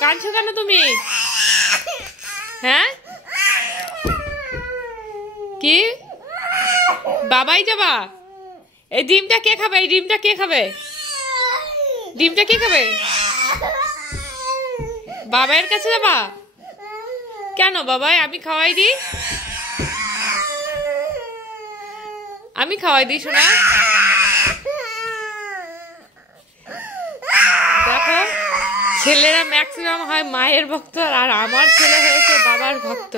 কাঁদছো কেন তুমি? হ্যাঁ কি বাবাই যাবা? এই ডিমটা কে খাবে? এই ডিমটা কে খাবে? ডিমটা কে খাবে? বাবাইয়ের কাছে যাবা কেন? বাবাই আমি খাওয়াই দিই, আমি খাওয়াই দিই শোনা। দেখো ছেলেরা ম্যাক্সিমাম হয় মায়ের ভক্ত, আর আমার ছেলে হয়েছে বাবার ভক্ত।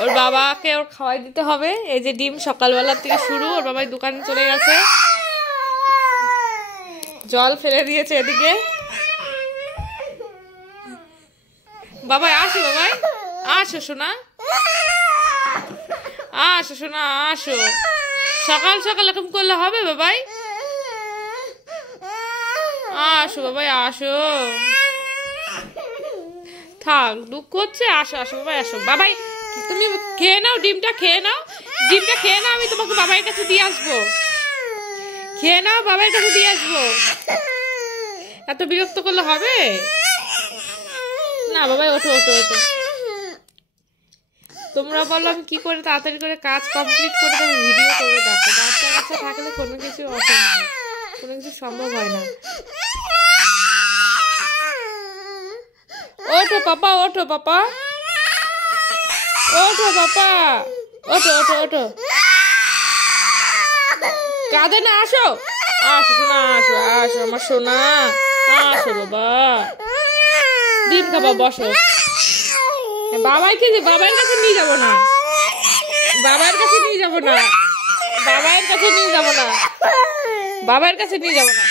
ওর বাবাকে ওর খাওয়াই দিতে হবে। এই যে ডিম সকালবেলার থেকে শুরু, ওর বাবাই দোকানে চলে গেছে, জল ফেলে দিয়েছে এদিকে। বাবাই আসো, বাবাই আসো শোনা, আসো শোনা আসো। সকাল সকাল এরকম করলে হবে বাবাই? আসো বাবাই আসো, থাক দুঃখ হচ্ছে, আসো আসো বাবাই আসো। বাবাই তুমি খেয়ে নাও, ডিমটা খেয়ে নাও, ডিমটা খেয়ে নাও, আমি তোমাকে বাবাইয়ের কাছে দিয়ে আসবো। খেয়ে নাও, বাবাইয়ের কাছে দিয়ে আসবো। এত বিরক্ত করলে হবে না। বাবাই ওঠো ওঠো ওঠো। তোমরা বলো আমি কি করে তাড়াতাড়ি করে কাজ কমপ্লিট করে দেবো, ভিডিও করে দেখো। বাচ্চা কাচ্চা থাকলে কোনো কিছু অসম্ভব, কোনো কিছু সম্ভব হয় না। ওঠো পাপা, ওঠো পাপা, ওঠো পাপা, ওঠো ওঠো ওঠো। কাঁদে না, আসো আসো শোনা, আসো আসো আমার সোনা, আসো বাবা। ডিম খাবা, বসো। বাবাইকে বাবার কাছে নিয়ে যাবো না, বাবার কাছে নিয়ে যাবো না, বাবার কাছে নিয়ে যাবো না, বাবার কাছে নিয়ে যাবো না।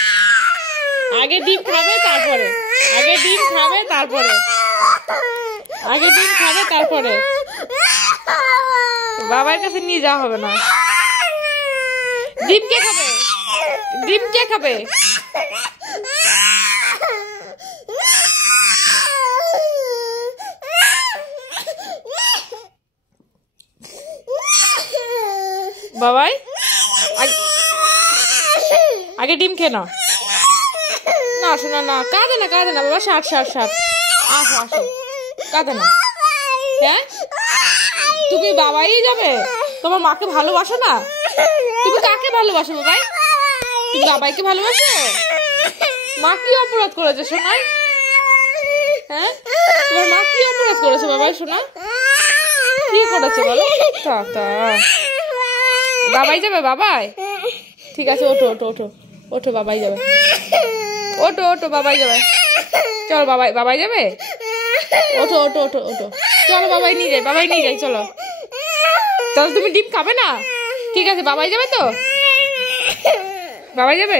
আগে ডিম খাবে তারপরে, আগে ডিম খাবে তারপরে, আগে ডিম খাবে তারপরে। বাবার কাছে নিয়ে যাওয়া হবে না। ডিম কে খাবে? ডিম কে খাবে? বাবাই আগে ডিম খেয়ে নাও। না শোনা না, কাঁদে না, কাঁদে না বাবা, ষাট ষাট ষাট। আসো আসো, কাঁদে না। হ্যাঁ তুমি বাবাই যাবে? তোমার মাকে ভালোবাসো না? তুমি কাকে ভালোবাসো বাবাই? তুমি বাবাইকে ভালোবাসো? মা কি অপরাধ করেছে সোনাই? হ্যাঁ তোমার মা কি অপরাধ করেছে বাবাই সোনা? কি করেছে বলো? বাবাই যাবে? বাবাই ঠিক আছে, ওঠো ওঠো ওঠো ওঠো, বাবাই যাবে, ওঠো ওঠো বাবাই যাবে। চলো বাবাই, বাবাই যাবে, ওঠো ওঠো ওঠো ওঠো। চলো বাবাই নিয়ে যাই, বাবাই নিয়ে যাই, চলো। চলো তুমি ডিম খাবে না? ঠিক আছে বাবাই যাবে তো? বাবাই যাবে?